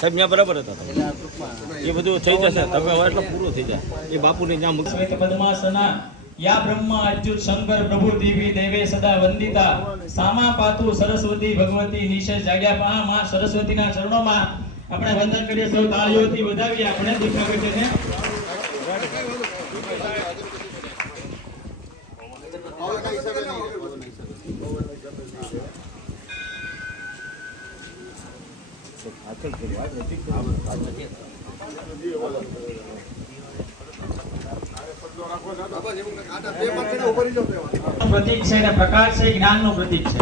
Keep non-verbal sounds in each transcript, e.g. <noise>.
સાહેબ બરાબર હતા એ બધું થઈ જશે. તમે હવે એટલો પૂરું થઈ જાય. એ બાપુને જ્યાં મૂકશે પદ્માસના, યા બ્રહ્મા અચ્યુત શંકર પ્રભુ દેવી દેવે સદા વંદિતા. સામા પાતુ સરસ્વતી ભગવતી નિશેષ જાગ્યા માં સરસ્વતીના ચરણોમાં આપણે વંદન કરીએ, સૌ તાળીઓથી વધાવી આપણે દીપાવે છે ને. પ્રતીક છે અને પ્રકાશ છે, જ્ઞાનનું પ્રતીક છે.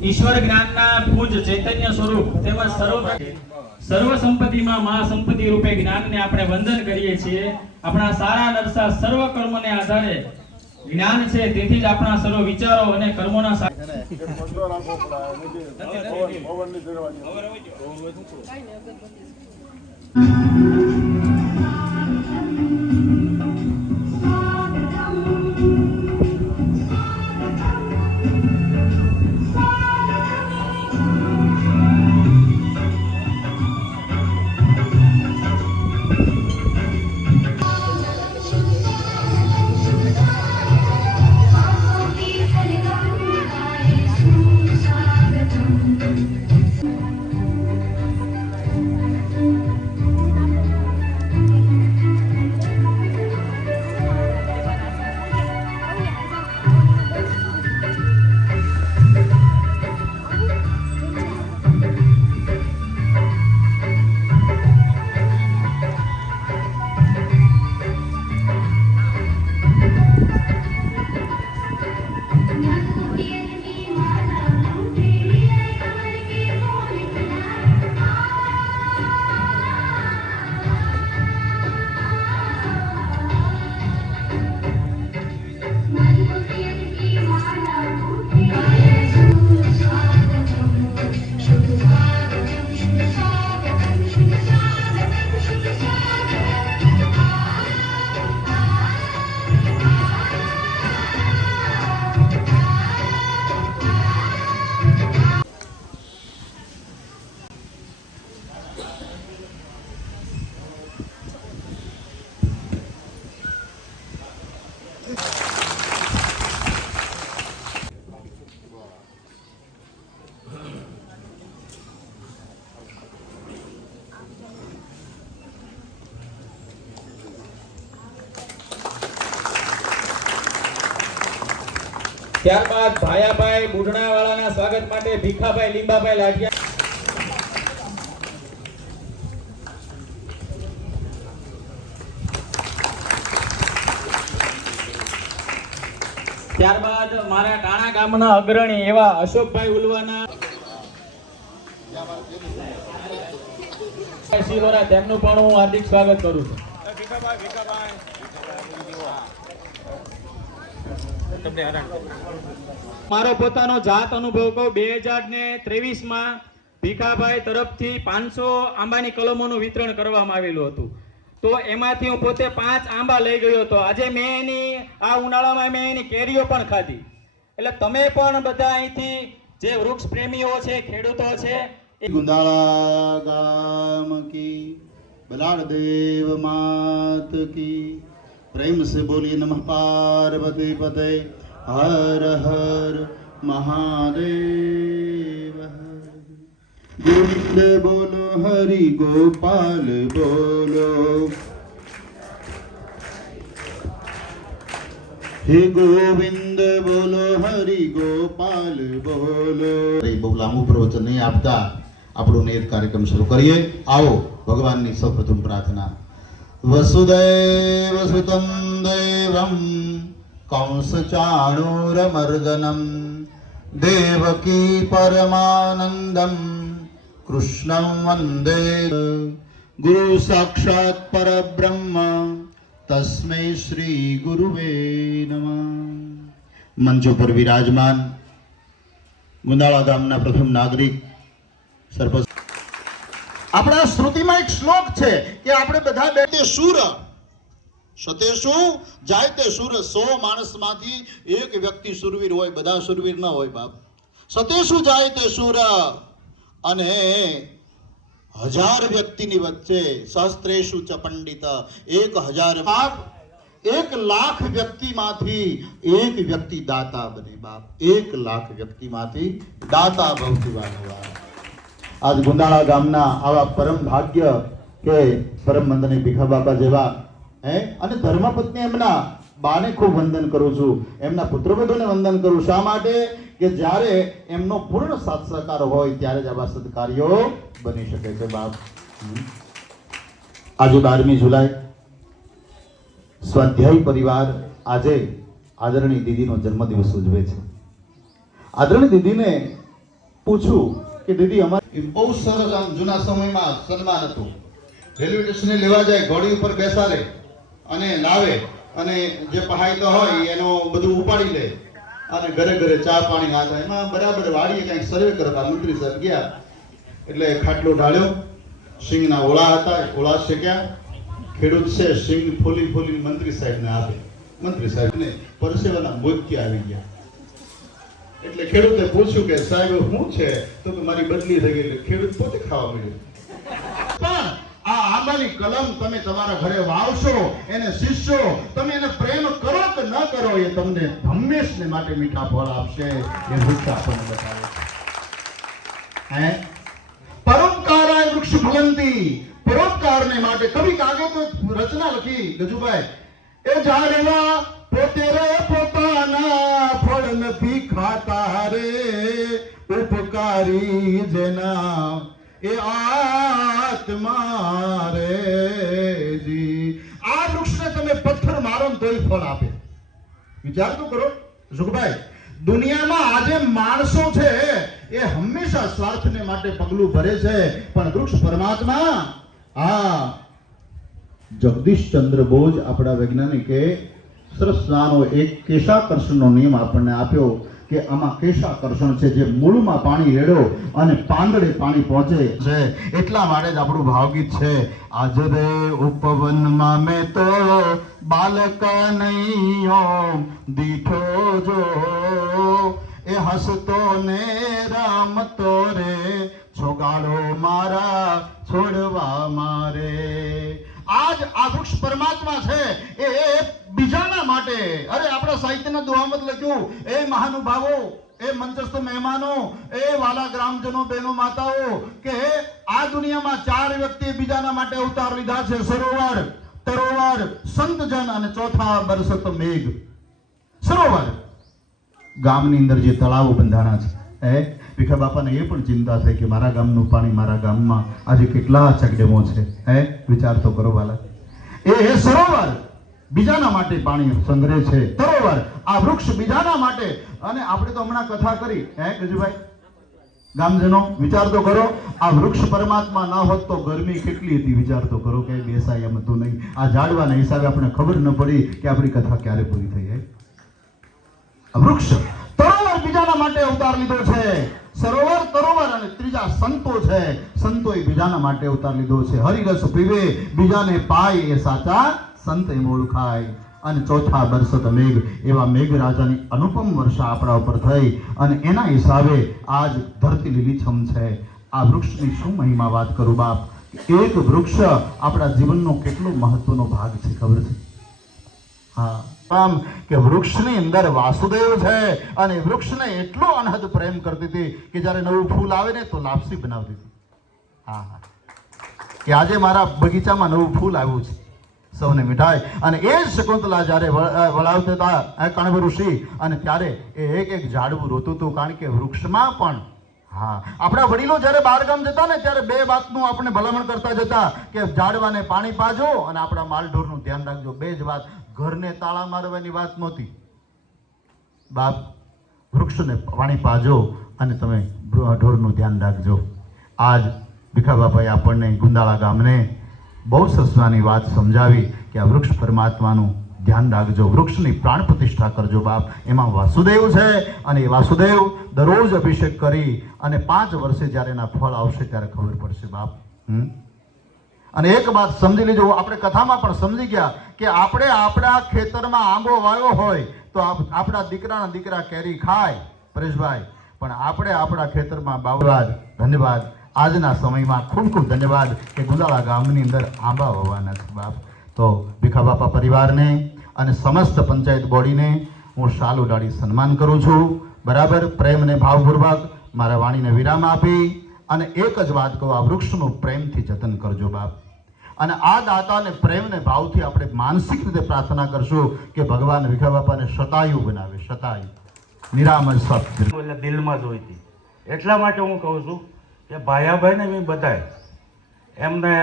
ઈશ્વર જ્ઞાનના પુંજ ચૈતન્ય સ્વરૂપ, તેમજ સર્વ સર્વ સંપત્તિમાં મહા સંપત્તિ રૂપે જ્ઞાનને આપણે વંદન કરીએ છીએ. આપણા સારા નરસા સર્વ કર્મને આધારે જ્ઞાન છે, તેથી જ આપણા સર્વ વિચારો અને કર્મોના સા- સ્વાગત માટે ભીખાભાઈ, લીંબાભાઈ લાઠિયા ત્યારબાદ મારા ટાણા ગામના અગ્રણી એવા અશોકભાઈ ઉલવાના. તેમનું પણ હું હાર્દિક સ્વાગત કરું છું. તમને હેરાન મારો પોતાનો જાત અનુભવ કહું બે હજાર ને ત્રેવીસમાં ભીખાભાઈ તરફથી પાંચસો આંબાની કલમોનું વિતરણ કરવામાં આવેલું હતું. તો એમાંથી હું પોતે પાંચ આંબા લઈ ગયો હતો. આજે મેં એની આ ઉનાળામાં મેં એની કેરીઓ પણ ખાધી. એટલે તમે પણ બધા અહીંથી જે વૃક્ષ પ્રેમીઓ છે ખેડૂતો છે ગુંદાળા ગામ કી બલાડ દેવ માત કી પ્રેમ સે બોલીએ નમઃ પાર્વતી પતે હર હર મહાદેવ ગોવિંદ બોલો હરિ ગોપાલ બોલો હે ગોવિંદ બોલો હરિ ગોપાલ બોલો બહુ લાંબુ પ્રવચન નહીં આપતા આપણો નિયત કાર્યક્રમ શરૂ કરીએ આવો ભગવાનની સૌપ્રથમ પ્રાર્થના વસુદેવ સુતમ દૈવમ કંસ ચાણૂરમર્દનમ દેવકી પરમાનંદમ કૃષ્ણં વંદે ગુરુ સાક્ષાત પરબ્રહ્મ તસ્મૈ શ્રી ગુરુવે નમઃ મંચ ઉપર વિરાજમાન ગુંદાળા ગામના પ્રથમ નાગરિક સરપંચ આપણા શ્રુતિમાં એક શ્લોક છે કે આપણે બધા બેઠે સુર. સતે શું? જાય તે સુર. સો માણસમાંથી એક વ્યક્તિ સુરવીર હોય, બધા સુરવીર ન હોય બાપ. સતે શું જાય તે સુર? અને હજાર વ્યક્તિની વચ્ચે સહસ્ત્રેશુ ચ પંડિત. એક હજાર બાપ. એક લાખ વ્યક્તિમાંથી એક વ્યક્તિ દાતા બને બાપ. એક લાખ વ્યક્તિમાંથી દાતા ભવતી વાનવા આજ ગુંદાળા ગામના આવા પરમ ભાગ્ય કે પરમ વંદની ભીખા બાપા જેવા, હે? અને ધર્મપત્ની એમના બાને ખૂબ વંદન કરું છું. એમના પુત્રવધુને વંદન કરું. શા માટે? કે જ્યારે એમનો પૂર્ણ સાથ સહકાર હોય ત્યારે જ આવા સત્કાર્યો બની શકે છે બાપ. આજે બારમી જુલાઈ, સ્વાધ્યાય પરિવાર આજે આદરણી દીદીનો જન્મદિવસ ઉજવે છે. આદરણી દીદીને પૂછું કે દીદી, અમારે બહુ સરસ આમ જૂના સમયમાં સન્માન હતું. રેલવે સ્ટેશને લેવા જાય, ઘોડી ઉપર બેસાડે અને લાવે અને જે પહાયતો હોય એનો બધું ઉપાડી લે અને ઘરે ઘરે ચા પાણી હાથ એમાં બરાબર વાડીએ કંઈક સર્વે કરવા મંત્રી સાહેબ ગયા. એટલે ખાટલો ઢાળ્યો. સિંગના ઓળા હતા, ઓળા શેક્યા. ખેડૂત છે સિંગ ફોલી ફોલી મંત્રી સાહેબને આપે. મંત્રી સાહેબને પરસેવાના મોત્યા આવી ગયા. એટલે ખેડૂતે પૂછ્યું કે, સાહેબ શું છે? તો કે, મારી બદલી થઈ ગઈ. એટલે ખેડૂત પોતે ખાવા મળ્યું પણ આ આંબાની કલમ તમે તમારા ઘરે વાવશો, એને શીશો, તમે એને પ્રેમ કરો કે ન કરો, એ તમને હંમેશને માટે મીઠા ફળ આપશે, એ વૃક્ષ આપણને બતાવે છે. હે? પરોપકારાય વૃક્ષ ફલંતી પરોપકારને માટે કવિ કાગે તો રચના લખી, ગજુભાઈ, એ ઝાડવા પોતે રે ફળ નથી ખાતા રે, ઉપકારી જેના. એ આત્મા રે જી. આ વૃક્ષને તમે પથ્થર મારો તોય ફળ આપે. વિચાર તો કરો, સુખભાઈ. દુનિયામાં આજે માણસો છે, એ હંમેશા સ્વાર્થને માટે પગલું ભરે છે. પણ વૃક્ષ પરમાત્મા હા જગદીશચંદ્ર બોઝ આપણા વૈજ્ઞાનિકે સરસ નાનો એક કેશાકર્ષણનો નિયમ આપણને આપ્યો કે આમાં કેશાકર્ષણ છે જે મૂળમાં પાણી રેડો અને પાંદડે પાણી પહોંચે છે. એટલા માટે જ આપણું ભાવગીત છે, આજ રે ઉપવનમાં મેં તો બાલક નહીં દીઠો જો એ હસતો ને રમતો રે છોગાડો મારા છોડવા મારે. આજ આ વૃક્ષ પરમાત્મા છે, એ બીજાના માટે. અરે, આપણા સાહિત્યના દુહામત લખ્યું, એ મહાનુભાવો, એ મંચસ્થ મહેમાનો, એ વાલા ગ્રામજનો, બહેનો, માતાઓ, કે આ દુનિયામાં ચાર વ્યક્તિએ બીજાના માટે અવતાર લીધા છે, સરોવર, તરોવર, સંતજન અને ચોથા બરસત મેઘ. સરોવર, ગામની અંદર જે તળાવો બંધાણા છે એ ભીખા બાપાને એ પણ ચિંતા છે કે મારા ગામનું પાણી મારા ગામમાં આજે કેટલા ચકડેમો છે, હે? વિચાર તો કરો વાલા એ એ સરોવર, બીજાના માટે પાણી સંગ્રહ છે. સરોવર, આ વૃક્ષ બીજાના માટે. અને આપણે તો હમણાં કથા કરી, હે ગજુભાઈ? ગામજનો, વિચાર તો કરો, આ વૃક્ષ પરમાત્મા ના હોત તો ગરમી કેટલી હતી, વિચાર તો કરો કે બેસાય એમ હતું નહીં. આ ઝાડવાના હિસાબે આપણે ખબર ન પડી કે આપણી કથા ક્યારે પૂરી થઈ જાય વૃક્ષ તરોવર બીજાના માટે અવતાર લીધો છે. સરોવર તરોવર અને ત્રીજા સંતો છે. સંતોએ બીજાના માટે અવતાર લીધો છે. હરિરસ પીવે બીજાને પાય એ સાચા સંત એમ ઓળખાય. અને ચોથા બરસત મેઘ એવા મેઘરાજાની અનુપમ વર્ષા આપણા ઉપર થઈ અને એના હિસાબે આજ ધરતી લીલીછમ છે. આ વૃક્ષની શું મહિમા વાત કરું બાપ? એક વૃક્ષ આપણા જીવનનો કેટલો મહત્વનો ભાગ છે ખબર છે? હા. કે વૃક્ષની અંદર વાસુદેવ છે અને વૃક્ષને એટલો અનહદ પ્રેમ કરતી હતી કે જ્યારે નવું ફૂલ આવે ને તો લાપસી બનાવતી હતી. હા હા. કે આજે મારા બગીચામાં નવું ફૂલ આવ્યું છે. સૌને મીઠાઈ. અને એ જ શકુંતલા જ્યારે વળાવતા હતા કણવ ઋષિ, અને ત્યારે એ એક એક ઝાડવું રોતું હતું, કારણ કે વૃક્ષમાં પણ, હા. આપણા વડીલો જ્યારે બહારગામ જતા ને, ત્યારે બે વાતનું આપણે ભલામણ કરતા જતા કે ઝાડવાને પાણી પાજો અને આપણા માલઢોરનું ધ્યાન રાખજો. બે જ વાત. ઘરને તાળા મારવાની વાત નહોતી. બાપ, વૃક્ષને પાણી પાજો અને તમે ઢોરનું ધ્યાન રાખજો. આજ ભીખા આપણને ગુંદાળા ગામને બહુ સસવાની વાત સમજાવી કે આ વૃક્ષ પરમાત્માનું ધ્યાન રાખજો. વૃક્ષની પ્રાણ પ્રતિષ્ઠા કરજો બાપ. એમાં વાસુદેવ છે અને એ વાસુદેવ દરરોજ અભિષેક કરી અને પાંચ વર્ષે જ્યારે એના ફળ આવશે ત્યારે ખબર પડશે બાપ. હમ? અને એક વાત સમજી લેજો, આપણે કથામાં પણ સમજી ગયા કે આપણે આપણા ખેતરમાં આંબો વાવ્યો હોય તો આપણા દીકરાના દીકરા કેરી ખાય, પરેશભાઈ. પણ આપણે આપણા ખેતરમાં બાવરાજ ધન્યવાદ. આજના સમયમાં ખૂબ ખૂબ ધન્યવાદ કે ગુંદાળા ગામની અંદર આંબા હોવાના છે, બાપ. તો ભીખા બાપા પરિવારને અને સમસ્ત પંચાયત બોડીને હું શાલ ઉડાડી સન્માન કરું છું. બરાબર પ્રેમ અને ભાવપૂર્વક મારા વાણીને વિરામ આપી અને એક જ વાત કહું, આ વૃક્ષનું પ્રેમથી જતન કરજો બાપ. અને આ દાતાને પ્રેમને ભાવથી આપણે માનસિક રીતે પ્રાર્થના કરશું કે ભગવાન વિખા બાપાને શતાયુ બનાવે, શતાયુ. નિરામય સત એટલે દિલમાં જ હોય એટલા માટે હું કહું છું કે ભાયાભાઈને મેં બધાય એમને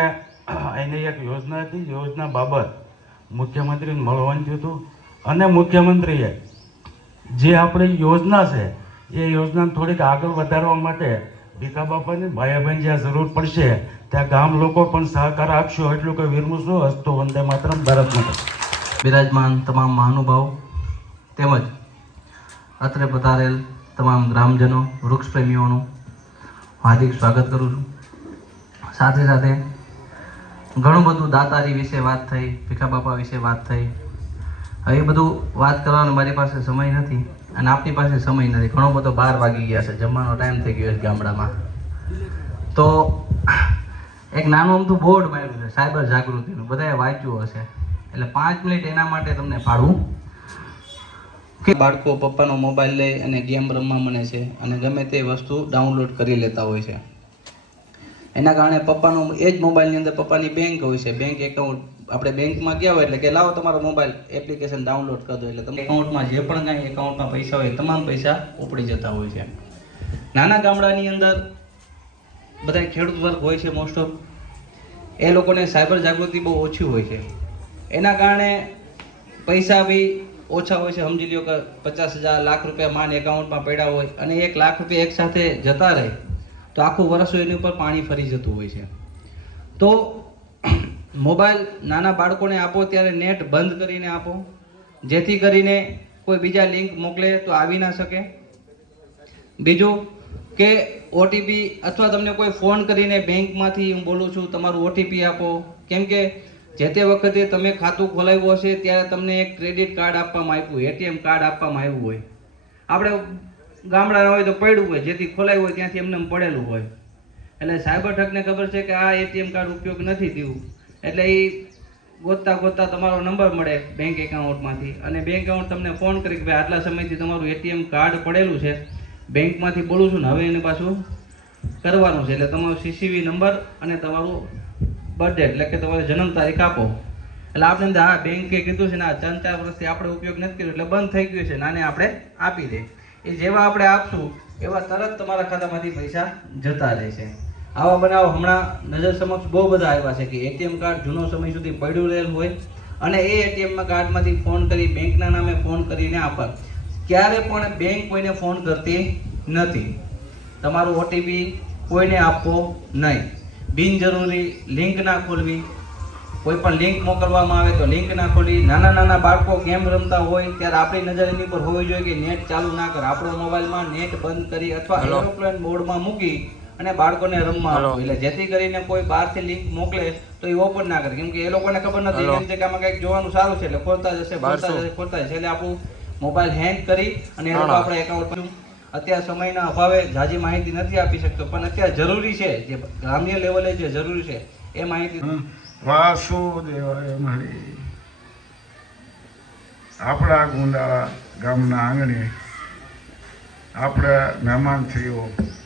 એની એક યોજના હતી, યોજના બાબત મુખ્યમંત્રીને મળવાનું થયું હતું. અને મુખ્યમંત્રીએ જે આપણી યોજના છે, એ યોજનાને થોડીક આગળ વધારવા માટે ભીખા બાપાને ભાયાભાઈ જ્યાં જરૂર પડશે. ત્યાં ગામ લોકો પણ સહકાર આપશો, એટલું કે વિરમુશું હસ્તો વંદે માતરમ ભારત માતા બિરાજમાન તમામ મહાનુભાવો, તેમજ અત્રે પધારેલ તમામ ગ્રામજનો વૃક્ષ પ્રેમીઓનું હાર્દિક સ્વાગત કરું છું. સાથે સાથે ઘણું બધું દાતારી વિશે વાત થઈ, ભીખા બાપા વિશે વાત થઈ. હવે બધું વાત કરવાનો મારી પાસે સમય નથી. અને આપની પાસે સમય નથી. ઘણો બધો બાર વાગી ગયા છે. જમવાનો ટાઈમ થઈ ગયો છે ગામડામાં. તો એક નાનું અમથું બોર્ડ માર્યું છે, સાયબર જાગૃતિનું. બધાએ વાંચ્યું હશે. એટલે પાંચ મિનિટ એના માટે તમને ફાળવું કે બાળકો પપ્પાનો મોબાઈલ લઈ અને ગેમ રમવા મને છે અને ગમે તે વસ્તુ ડાઉનલોડ કરી લેતા હોય છે. એના કારણે પપ્પાનો એ જ મોબાઈલની અંદર પપ્પાની બેંક હોય છે. બેંક એકાઉન્ટ આપણે બેંકમાં ગયા હોય એટલે કે લાવો તમારો મોબાઈલ એપ્લિકેશન ડાઉનલોડ કરી એટલે તમે એકાઉન્ટમાં જે પણ કાંઈ એકાઉન્ટમાં પૈસા હોય તમામ પૈસા ઉપડી જતા હોય છે. નાના ગામડાની અંદર બધા ખેડૂત વર્ગ હોય છે મોસ્ટ ઓફ એ લોકોને સાયબર જાગૃતિ બહુ ઓછી હોય છે. એના કારણે પૈસા બી ઓછા હોય છે. સમજી લ્યો કે પચાસ હજાર લાખ રૂપિયા માન એકાઉન્ટમાં પડ્યા હોય અને એક લાખ રૂપિયા એકસાથે જતા રહે, તો આખું વર્ષ એની ઉપર પાણી ફરી જતું હોય છે. તો મોબાઈલ નાના બાળકોને આપો, ત્યારે નેટ બંધ કરીને આપો. જેથી કરીને કોઈ બીજા લિંક મોકલે તો આવી ના શકે. બીજું કે ઓટીપી અથવા તમને કોઈ ફોન કરીને બેંકમાંથી હું બોલું છું, તમારું ઓટીપી આપો. કેમ કે જે તે વખતે તમે ખાતું ખોલાવ્યું હશે, ત્યારે તમને એક ક્રેડિટ કાર્ડ આપવામાં આવ્યું એટીએમ કાર્ડ આપવામાં આવ્યું હોય. આપણે ગામડાના હોય તો પડ્યું હોય, જેથી ખોલાવ્યું હોય, ત્યાંથી એમને પડેલું હોય. એટલે સાયબર ઠગને ખબર છે કે આ એટીએમ કાર્ડ ઉપયોગ નથી થયું. એટલે એ ગોતતા ગોતતા તમારો નંબર મળે બેંક એકાઉન્ટમાંથી અને બેંક એકાઉન્ટ તમને ફોન કરી કે ભાઈ આટલા સમયથી તમારું એટીએમ કાર્ડ પડેલું છે. બેંકમાંથી બોલું છું ને હવે એને પાછું કરવાનું છે. એટલે તમારો સીસીવી નંબર અને તમારું બર્થડે એટલે કે તમારી જન્મ તારીખ આપો. એટલે આપણે હા બેંકે કીધું છે ને આ ત્રણ ચાર વર્ષથી આપણે ઉપયોગ નથી કર્યો, એટલે બંધ થઈ ગયું છે નાને આપણે આપી દે. એ જેવા આપણે આપશું, એવા તરત તમારા ખાતામાંથી પૈસા જતા રહેશે. આવા બનાવ હમણાં નજર સમક્ષ બહુ બધા આવ્યા છે કે એટીએમ કાર્ડ જૂનો સમય સુધી પડ્યું રહેલ હોય અને એ એટીએમમાં કાર્ડમાંથી ફોન કરી બેંકના નામે ફોન કરીને આપવા ક્યારે પણ બેંક કોઈને ફોન કરતી નથી. તમારું ઓટીપી કોઈને આપવો નહીં. બિનજરૂરી લિંક ના ખોલવી. કોઈ પણ લિંક મોકલવામાં આવે તો લિંક ના ખોલી નાના નાના બાળકો ગેમ રમતા હોય ત્યારે આપણી નજર એની પર હોવી જોઈએ કે નેટ ચાલુ ના કરે. આપણો મોબાઈલમાં નેટ બંધ કરી અથવા એરોપ્લેન મોડમાં મૂકી અને બાળકોને રમવા એટલે જેથી કરીને કોઈ બહારથી લિંક મોકલે તો એ ઓપન ના કરે. કેમ કે એ લોકોને ખબર નથી એમ છે કે આમાં કંઈક જોવાનું સારું છે. એટલે ખોલતા જશે ખોલતા જશે ખોલતા જશે એટલે આપણું મોબાઈલ હેંગ કરી અને એ લોકો આપણે એકાઉન્ટ પર અત્યારે સમયના અભાવે જાજી માહિતી નથી આપી શકતો પણ અત્યારે જરૂરી છે જે ગ્રામ્ય લેવલે જે જરૂરી છે એ માહિતી વાસુદેવાય મળી. આપણા ગુંડાળા ગામના આંગણે આપણા મહેમાન થયો. ને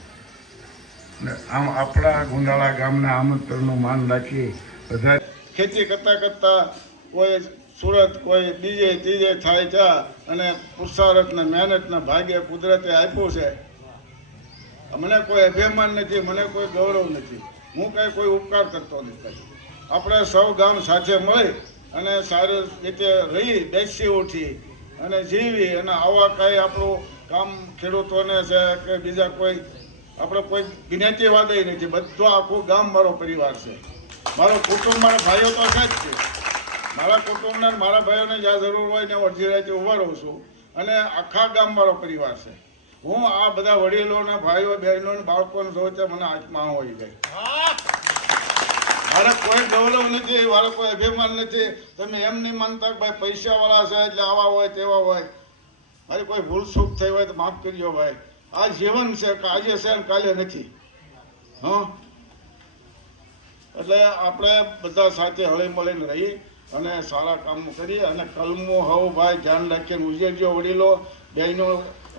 આમ આપણા ગુંડાળા ગામના આમંત્રણનું માન રાખી બધા ખેતી કરતાં કરતાં કોઈ સુરત, કોઈ બીજે ત્રીજે થાય જા અને પુરુષાર્થના મહેનતના ભાગે કુદરતે આપ્યું છે. મને કોઈ અભિમાન નથી, મને કોઈ ગૌરવ નથી. હું કાંઈ કોઈ ઉપકાર કરતો નથી. આપણે સૌ ગામ સાથે મળી અને સારી રીતે રહી, બેસી ઉઠી અને જીવી અને આવા કાંઈ આપણું કામ ખેડૂતોને છે કે બીજા કોઈ આપણે કોઈ જ્ઞાતિવાદય નથી બધો આખું ગામ મારો પરિવાર છે. મારો કુટુંબ, મારા ભાઈઓ તો છે જ છે મારા કુટુંબને મારા ભાઈઓને જ્યાં જરૂર હોય ને અડધી રાતે ઊભા રહું છું અને આખા ગામ મારો પરિવાર છે. હું આ બધા વડીલોને ભાઈઓ, બહેનો બાળકોને જોઉં છે મને આત્મા હોઈ ગઈ મારે કોઈ ગૌરવ નથી, મારે કોઈ અભિમાન નથી. તમે એમ નહીં માનતા ભાઈ પૈસાવાળા છે એટલે આવા હોય તેવા હોય. મારી કોઈ ભૂલ ચૂક થઈ હોય તો માફ કરજો ભાઈ. આ જીવન છે કે આજે છે ને કાલે નથી. હં? એટલે આપણે બધા સાથે હળી મળીને રહી અને સારા કામ કરીએ અને કલમો હવ ભાઈ ધ્યાન રાખીને ઉજેરજો વડીલો બહેનો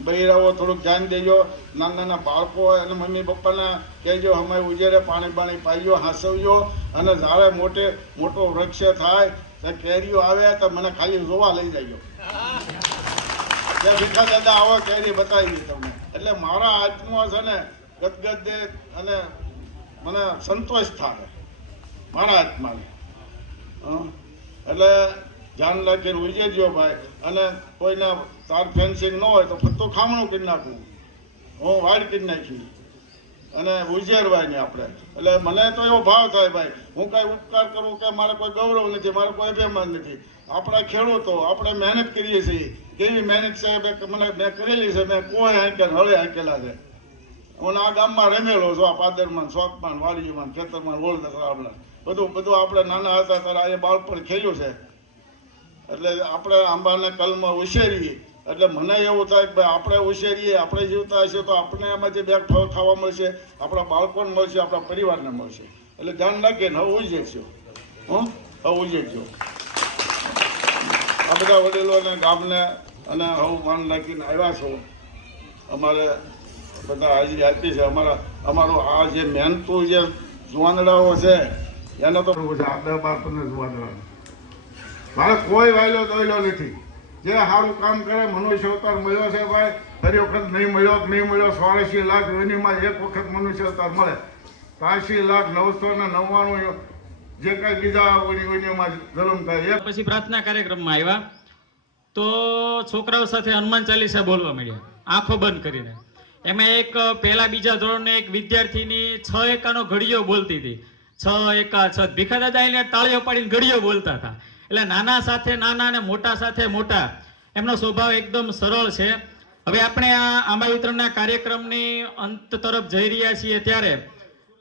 બૈરાઓ થોડુંક ધ્યાન દેજો. નાના નાના બાળકો હોય અને મમ્મી પપ્પાના કહેજો અમે ઉજેરે પાણી પાણી પાઈજો હાંસવજો. અને જ્યારે મોટે મોટો વૃક્ષ થાય તો કેરીઓ આવે તો મને ખાલી જોવા લઈ જજો. <laughs> ત્યાં ભીખા દાદા આવો કેરી બતાવી દઈ તમને. એટલે મારા આત્મા છે ને ગદગદે અને મને સંતોષ થાય. મારા આત્માને? એટલે ધ્યાન રાખીને ઉજેજો ભાઈ. અને કોઈના તાર ફેન્સિંગ ન હોય તો ફક્ત ખામણું કરી નાખવું હું વાડ કરી નાખી. અને ઉજેરવાય ને આપણે. એટલે મને તો એવો ભાવ થાય ભાઈ, હું કાંઈ ઉપકાર કરું કે મારે કોઈ ગૌરવ નથી, મારે કોઈ અભિમાન નથી. આપણા ખેડૂતો, આપણે મહેનત કરીએ છીએ. કેવી મહેનત છે મને, મેં કરેલી છે, મેં કોઈ હાંકેલ, હળે હાંકેલા છે. હું આ ગામમાં રમેલો છું, આ પાદરમાં શોખમાં વાડીમાં, ખેતરમાં ઓળ આપણે બધું બધું આપણે નાના હતા ત્યારે અહીંયા બાળપણ ખેલ્યું છે. એટલે આપણે આંબાને કલમાં ઉછેરીએ. એટલે મને એવું થાય કે આપણે ઉછેરીએ, આપણે જીવતા હશે તો આપણે એમાં બે બેગ ખાવા મળશે, આપણા બાળકોને મળશે, આપણા પરિવારને મળશે. એટલે ધ્યાન રાખીને હવે ઉજેરજો હં? હવે ઉજેરજો આ બધા વડીલોને ગામને અને હવે માન રાખીને આવ્યા છો. અમારે બધા હાજરી આપી છે. અમારા, અમારો આ જે મહેનતું જે જુવાનડાઓ છે, એને તો આ દસ બાર પંદર જુવાનડા મારે કોઈ વાયલો દોયલો નથી. જે સારું કામ કરે, મનુષ્ય અવતાર મળ્યો છે ભાઈ. ફરી વખત નહીં મળ્યો નહીં મળ્યો ચોરાશી લાખ યોનીમાં એક વખત મનુષ્ય અવતાર મળે. ત્રાસી લાખ નવસો ને નવ્વાણું જે કાંઈ બીજા યોનીમાં જન્મ થાય. એ પછી પ્રાર્થના કાર્યક્રમમાં આવ્યા. તો છોકરાઓ સાથે હનુમાન ચાલીસા બોલવા મળ્યા આંખો બંધ કરીને. એમાં એક પહેલા બીજા ધોરણને એક વિદ્યાર્થીની છ એકાનો ઘડિયો બોલતી હતી. છ એકા છ. ભીખા દાદા એને તાળીઓ પાડીને ઘડિયો બોલતા હતા. એટલે નાના સાથે નાના અને મોટા સાથે મોટા, એમનો સ્વભાવ એકદમ સરળ છે. હવે આપણે આ આંબા વિતરણના કાર્યક્રમની અંત તરફ જઈ રહ્યા છીએ ત્યારે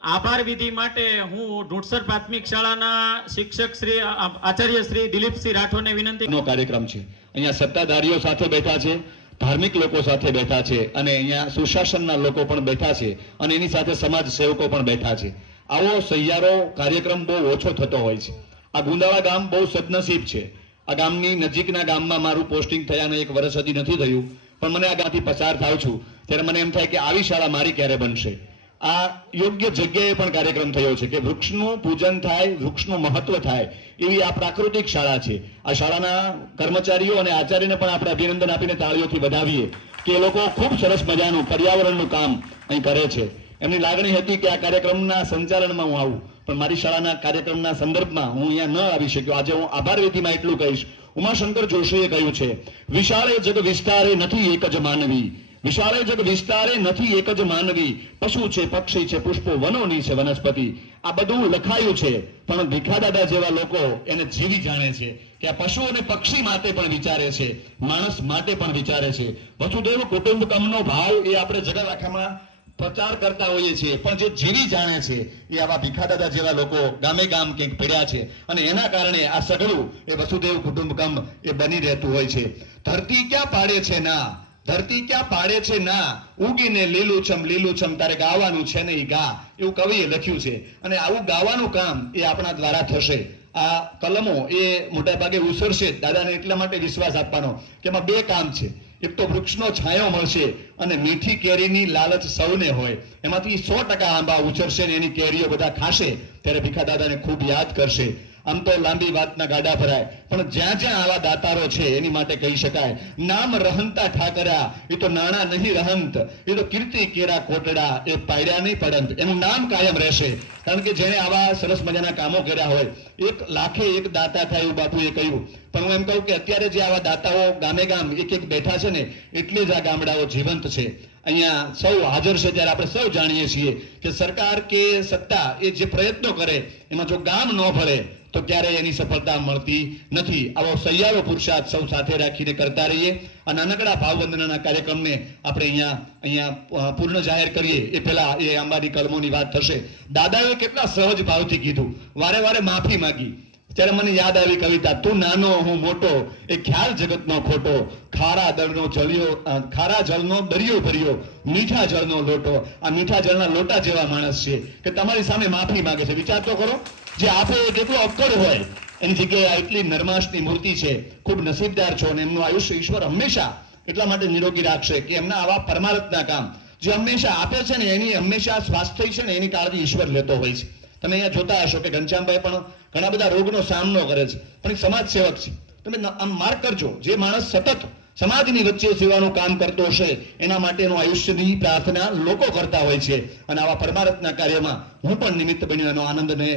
આભાર વિધિ માટે હું ઢૂંઢસર પ્રાથમિક શાળાના શિક્ષક શ્રી આચાર્ય શ્રી દિલીપસિંહ રાઠોડને વિનંતી કાર્યક્રમ છે. અહીંયા સત્તાધારીઓ સાથે બેઠા છે, ધાર્મિક લોકો સાથે બેઠા છે અને અહીંયા સુશાસનના લોકો પણ બેઠા છે અને એની સાથે સમાજ સેવકો પણ બેઠા છે. આવો સહિયારો કાર્યક્રમ બહુ ઓછો થતો હોય છે. આ ગુંદાળા ગામ બહુ સદનસીબ છે. આ ગામની નજીકના ગામમાં મારું પોસ્ટિંગ થયાને એક વર્ષ હજી નથી થયું, પણ મને આ ગામથી પસાર થાઉં છું. ત્યારે મને એમ થાય કે આવી શાળા મારી ક્યારે બનશે? આ યોગ્ય જગ્યાએ પણ કાર્યક્રમ થયો છે કે વૃક્ષનું પૂજન થાય, વૃક્ષનું મહત્વ થાય, એવી આ પ્રાકૃતિક શાળા છે. આ શાળાના કર્મચારીઓ અને આચાર્યને પણ આપણે અભિનંદન આપીને તાળીઓથી વધાવીએ કે એ લોકો ખૂબ સરસ મજાનું પર્યાવરણનું કામ અહીં કરે છે. એમની લાગણી હતી કે આ કાર્યક્રમના સંચાલનમાં હું આવું. પણ મારી શાળાના કાર્યક્રમના સંદર્ભમાં હું અહીંયા ન આવી શક્યો. આજે હું આભાર વિધિમાં એટલું કહીશ. ઉમાશંકર જોશીએ કહ્યું છે, વિશાળે જગ વિસ્તારે નથી એક જ માનવી. વિશાળે જગ વિસ્તારે નથી એક જ માનવી. પશુ છે, પક્ષી છે, પુષ્પો વનોની છે, વનસ્પતિ. આ બધું લખાયું છે, પણ ભીખા દાદા જેવા લોકો એને જીવી જાણે છે કે આ પશુ અને પક્ષી માટે પણ વિચારે છે, માણસ માટે પણ વિચારે છે. વસુદેવ કુટુંબકમનો ભાવ એ આપણે જગત આખામાં પ્રચાર કરતા હોઈએ છીએ. પણ જે જીવી જાણે છે, એ આવા ભીખા દાદા જેવા લોકો ગામે ગામ કંઈક પડ્યા છે. અને એના કારણે આ સગડું એ વસુદેવ કુટુંબકમ એ બની રહેતું હોય છે. ધરતી ક્યાં પાડે છે ના? ધરતી ક્યાં પાડે છે ના? ઉગીને લીલુંછમ લીલુંછમ તારે ગાવાનું છે નહીં ગા. એવું કવિએ લખ્યું છે. અને આવું ગાવાનું કામ એ આપણા દ્વારા થશે. આ કલમો એ મોટા ભાગે ઉસરશે દાદાને એટલા માટે વિશ્વાસ આપવાનો કે એમાં બે કામ છે. એક તો વૃક્ષનો છાંયો મળશે અને મીઠી કેરીની લાલચ સૌને હોય. એમાંથી સો ટકા આંબા ઉછરશે ને એની કેરીઓ બધા ખાશે. ત્યારે ભીખા દાદાને ખૂબ યાદ કરશે. આમ તો લાંબી વાતના ગાડા ભરાય. પણ જ્યાં જ્યાં આવા દાતારો છે, એની માટે કહી શકાય. નામ રહંતા ઠાકરા, એ તો નાણા નહીં રહંત. એ તો કીર્તિ કેરા કોટડા, એ પાયડ્યા નહીં પડંત. એનું નામ કાયમ રહેશે. કારણ કે જેણે આવા સરસ મજાના કામો કર્યા હોય, એક લાખે એક દાતા થાય એવું બાપુએ કહ્યું. પણ હું એમ કહું કે અત્યારે જે આવા દાતાઓ ગામે ગામ એક એક બેઠા છે ને, એટલી જ આ ગામડાઓ જીવંત છે. અહીંયા સૌ હાજર છે ત્યારે આપણે સૌ જાણીએ છીએ કે સરકાર કે સત્તા એ જે પ્રયત્નો કરે, એમાં જો ગામ ન ભળે તો ક્યારેય એની સફળતા મળતી નથી. આવો સહિયારો પુરુષાર્થ સૌ સાથે રાખીને કરતા રહીએ આ નાનકડા ભાવવંદનાના કાર્યક્રમને આપણે અહીંયા અહીંયા પૂર્ણ જાહેર કરીએ. એ પહેલા એ અંબાની કલમોની વાત થશે. દાદાએ કેટલા સહજ ભાવથી કીધું. વારે વારે માફી માંગી. ત્યારે મને યાદ આવી કવિતા, તું નાનો, હું મોટો, એ ખ્યાલ જગતનો ખોટો. ખારા દળનો જળિયો ખારા જળનો દરિયો ભર્યો. મીઠા જળનો લોટો. આ મીઠા જળના લોટા જેવા માણસ છે કે તમારી સામે માફી માંગે છે. વિચાર તો કરો. જે આપે એ કેટલો અક્કડ હોય, એની જગ્યાએ એટલી નરમાશની મૂર્તિ છે, ખૂબ નસીબદાર છો અને એમનું આયુષ્ય ઈશ્વર હંમેશા એટલા માટે નિરોગી રાખશે કે એમના આવા પરમારથના કામ, જે હંમેશા આપે છે ને એની હંમેશા સ્વાસ્થ્ય છે ને એની કાળજી ઈશ્વર લેતો હોય છે. તમે અહીંયા જોતા હશો કે ઘનશ્યામભાઈ પણ ઘણા બધા રોગનો સામનો કરે છે. પણ એક સમાજ સેવક છે. તમે આમ માર્ક કરજો. જે માણસ સતત સમાજની વચ્ચે સેવાનું કામ કરતો હશે, એના માટેનું આયુષ્યની પ્રાર્થના લોકો કરતા હોય છે. અને આવા પરમારથના કાર્યમાં હું પણ નિમિત્ત બન્યો, એનો આનંદ અને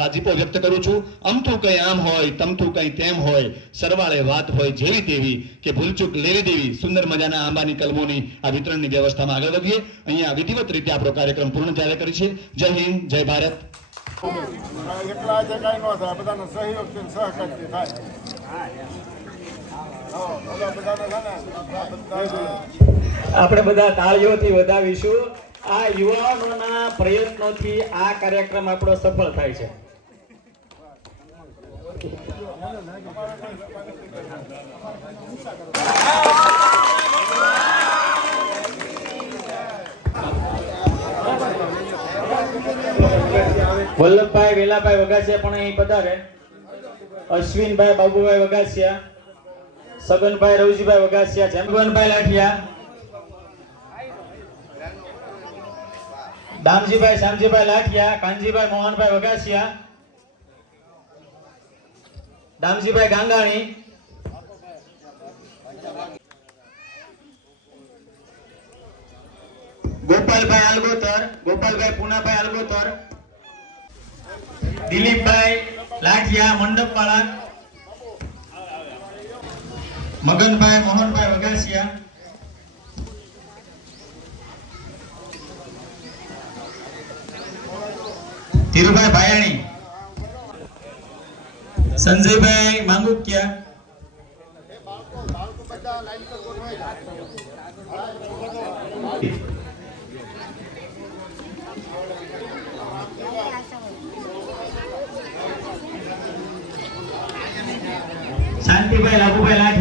રાજીપો વ્યક્ત કરું છું. અમથું કંઈ આમ હોય તમથું કંઈ તેમ હોય, સરવાળે વાત હોય જેવી તેવી કે ભૂલચૂક લેવી દેવી, સુંદર મજાના આંબાની કલમોની આ વિતરણની વ્યવસ્થામાં આગળ વધીએ. અહીંયા વિધિવત રીતે આપણો કાર્યક્રમ પૂર્ણ જાહેર કરી છે. જય હિન્દ, જય ભારત. એકલા આજે કાંઈ થાય બધાનો સહયોગથી સહકારથી થાય હા, બધા બધાને છે ને આ બધા આપણે બધા તાળીઓથી વધાવીશું. આ યુવાનોના પ્રયત્નોથી આ કાર્યક્રમ આપણો સફળ થાય છે. વલ્લભભાઈ વેલાભાઈ વગાસિયા પણ અહીં પધારે. અશ્વિનભાઈ બાબુભાઈ વગાસિયા. સગનભાઈ, રવજીભાઈ વગાસિયા જમગનભાઈ લાઠિયા. દામજીભાઈ, શ્યામજીભાઈ લાઠિયા, કાનજીભાઈ, મોહનભાઈ વગાસિયા. દામજીભાઈ ગાંગાણી. ગોપાલભાઈ આલગોતર, ગોપાલભાઈ પુનાભાઈ આલગોતર. દિલીપભાઈ લાઠિયા, મંડપવાળા. મગનભાઈ મોહનભાઈ વગાસિયા ધીરુભાઈ ભાયાણી. સંજયભાઈ માંગુકિયા. શાંતિભાઈ લાભુભાઈ લાઠિયા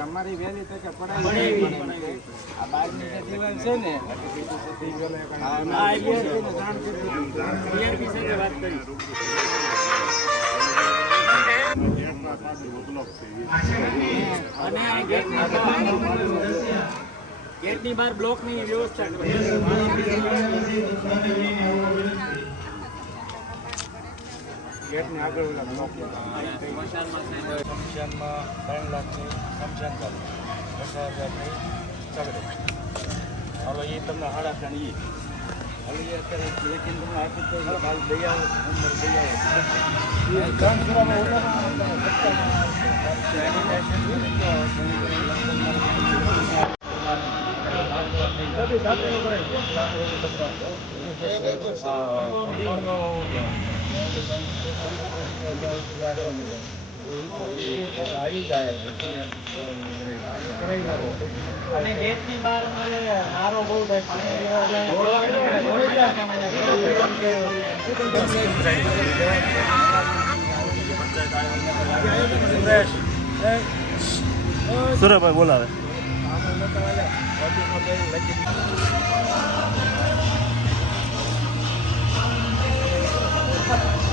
અમારી વહેલી તકે પડાવી આ કરી કરી ગેટની બહાર બ્લોકની વ્યવસ્થા ગેટની આગળ ઓલા બ્લોક શમશાનમાં ત્રણ લાખની શમશાન ચાલુ દસ હજારની સગડે હવે એ તમને સાડા ત્રણ ઈ હવે એ અત્યારે લેકિન તમે આપી તો કાલ દઈ આવો નંબર દઈ આવો ત્રણ સુરામાં અને ગેટની બહાર મારે આરો બહુ સુરેશભાઈ બોલાવે 다